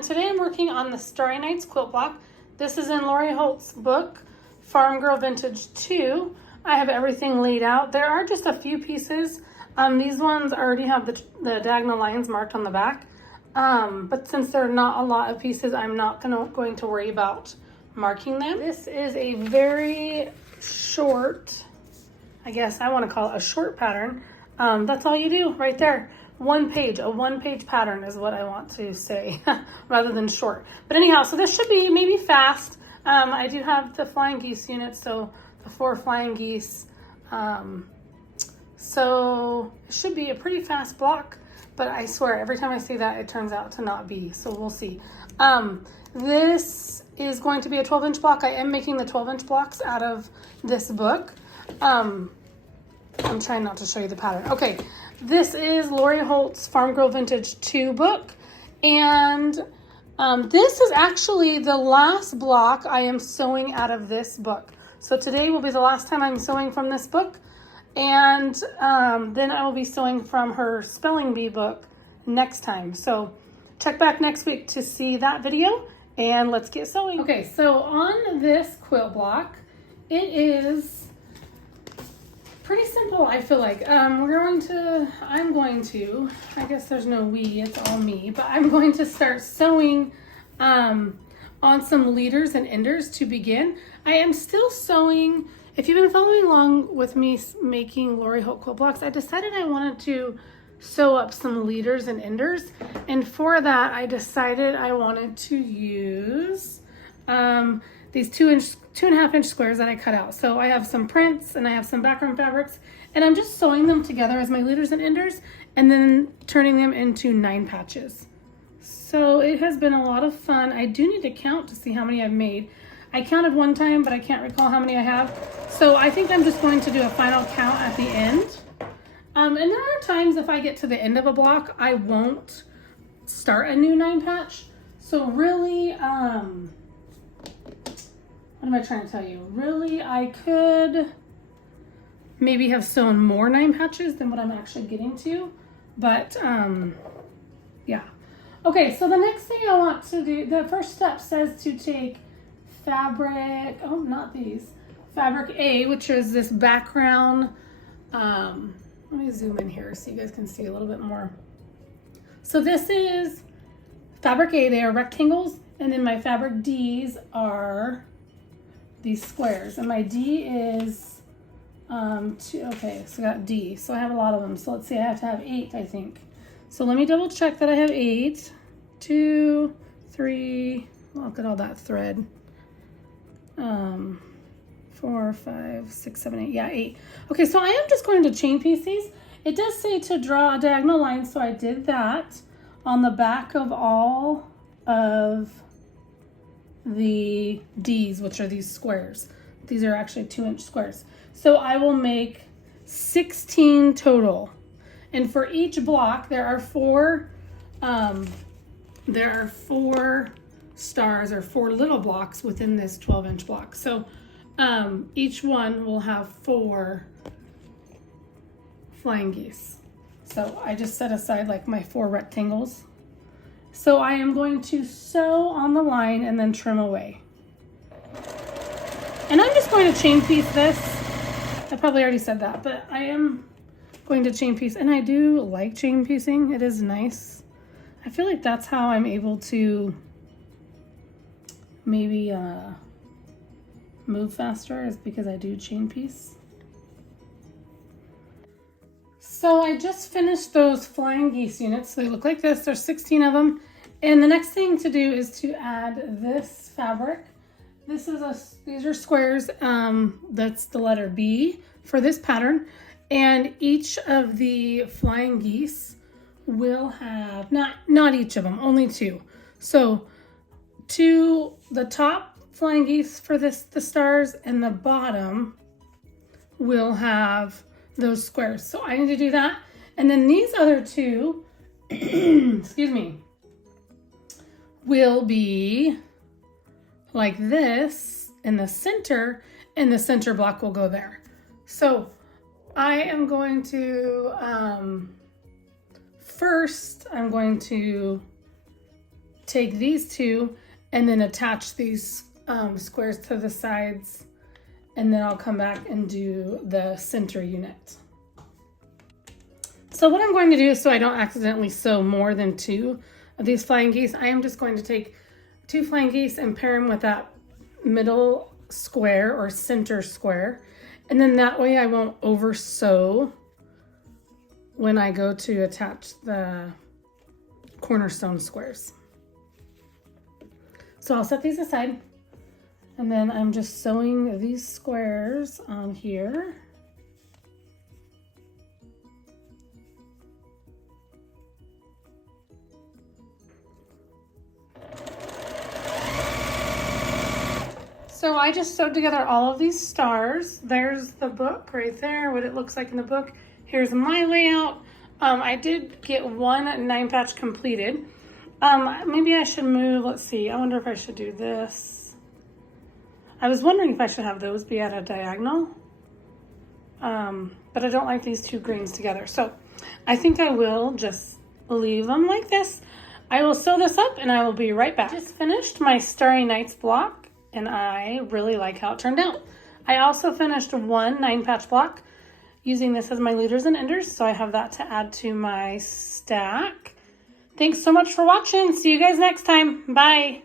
and today I'm working on the Starry Nights quilt block. This is in Lori Holt's book, Farm Girl Vintage 2. I have everything laid out. There are just a few pieces. These ones already have the diagonal lines marked on the back. But since there are not a lot of pieces, I'm not going to worry about marking them. This is a very short, I guess I want to call it a short pattern. That's all you do right there. A one-page pattern is what I want to say rather than short. But anyhow, so this should be maybe fast. I do have the flying geese unit, so the 4 flying geese. So it should be a pretty fast block, but I swear every time I say that, it turns out to not be. So we'll see. This is going to be a 12-inch block. I am making the 12-inch blocks out of this book. I'm trying not to show you the pattern. Okay, this is Lori Holt's Farm Girl Vintage 2 book. And this is actually the last block I am sewing out of this book. So today will be the last time I'm sewing from this book. And then I will be sewing from her Spelling Bee book next time. So check back next week to see that video, and let's get sewing. Okay, so on this quilt block, it is pretty simple, I feel like. I'm going to, I guess there's no we, it's all me, but I'm going to start sewing on some leaders and enders to begin. I am still sewing. If you've been following along with me making Lori Holt quilt blocks, I decided I wanted to sew up some leaders and enders. And for that, I decided I wanted to use these 2.5 inch squares that I cut out. So I have some prints and I have some background fabrics, and I'm just sewing them together as my leaders and enders and then turning them into 9 patches. So it has been a lot of fun. I do need to count to see how many I've made. I counted one time, but I can't recall how many I have. So I think I'm just going to do a final count at the end. And there are times if I get to the end of a block, I won't start a new 9 patch. So really, what am I trying to tell you? Really, I could maybe have sewn more 9 patches than what I'm actually getting to. But yeah. Okay, so the next thing I want to do, the first step says to take fabric, oh, not these, fabric A, which is this background. Let me zoom in here so you guys can see a little bit more. So this is fabric A, they are rectangles, and then my fabric D's are these squares, and my D is okay, so I got D, so I have a lot of them. So let's see, I have to have 8, I think. So let me double check that I have 8. 2, 3, look at all that thread. 4, 5, 6, 7, 8. Yeah, 8. Okay, so I am just going to chain piece these. It does say to draw a diagonal line, so I did that on the back of all of the D's, which are these squares. These are actually 2-inch squares. So I will make 16 total. And for each block, there are 4 stars or 4 little blocks within this 12-inch block. So each one will have 4 flying geese. So I just set aside like my 4 rectangles. So I am going to sew on the line and then trim away. And I'm just going to chain piece this. I probably already said that, but I am going to chain piece, and I do like chain piecing. It is nice. I feel like that's how I'm able to maybe move faster, is because I do chain piece. So I just finished those flying geese units. So they look like this. There's 16 of them. And the next thing to do is to add this fabric. These are squares. That's the letter B for this pattern. And each of the flying geese will have, not each of them, only 2. So the top flying geese for the stars, and the bottom will have those squares. So I need to do that. And then these other 2, excuse me, will be like this in the center, and the center block will go there. So I am going to, first I'm going to take these two and then attach these squares to the sides, and then I'll come back and do the center unit. So what I'm going to do, so I don't accidentally sew more than 2 of these flying geese, I am just going to take 2 flying geese and pair them with that middle square or center square, and then that way I won't over sew when I go to attach the cornerstone squares. So I'll set these aside, and then I'm just sewing these squares on here. So I just sewed together all of these stars. There's the book right there, what it looks like in the book. Here's my layout. I did get 1 9 patch completed. Maybe I should move, let's see, I wonder if I should do this. I was wondering if I should have those be at a diagonal. But I don't like these 2 greens together. So I think I will just leave them like this. I will sew this up and I will be right back. I just finished my Starry Nights block, and I really like how it turned out. I also finished 1 9 patch block using this as my leaders and enders, so I have that to add to my stack. Thanks so much for watching. See you guys next time. Bye.